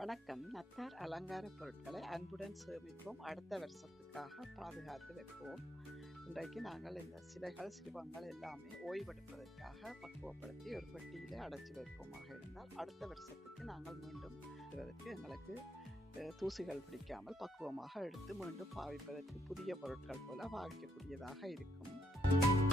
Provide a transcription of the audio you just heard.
வணக்கம். நத்தார் அலங்கார பொருட்களை அன்புடன் சேமிப்போம். அடுத்த வருஷத்துக்காக பாதுகாத்து வைப்போம். இன்றைக்கு நாங்கள் இந்த சிலைகள் சிறுவங்கள் எல்லாமே ஓய்வெடுப்பதற்காக பக்குவப்படுத்தி ஒரு பெட்டியில அடைச்சி வைப்போமாக இருந்தால் அடுத்த வருஷத்துக்கு நாங்கள் மீண்டும் எங்களுக்கு தூசிகள் பிடிக்காமல் பக்குவமாக எடுத்து மீண்டும் பாவிப்பதற்கு புதிய பொருட்கள் போல பாவிக்கக்கூடியதாக இருக்கும்.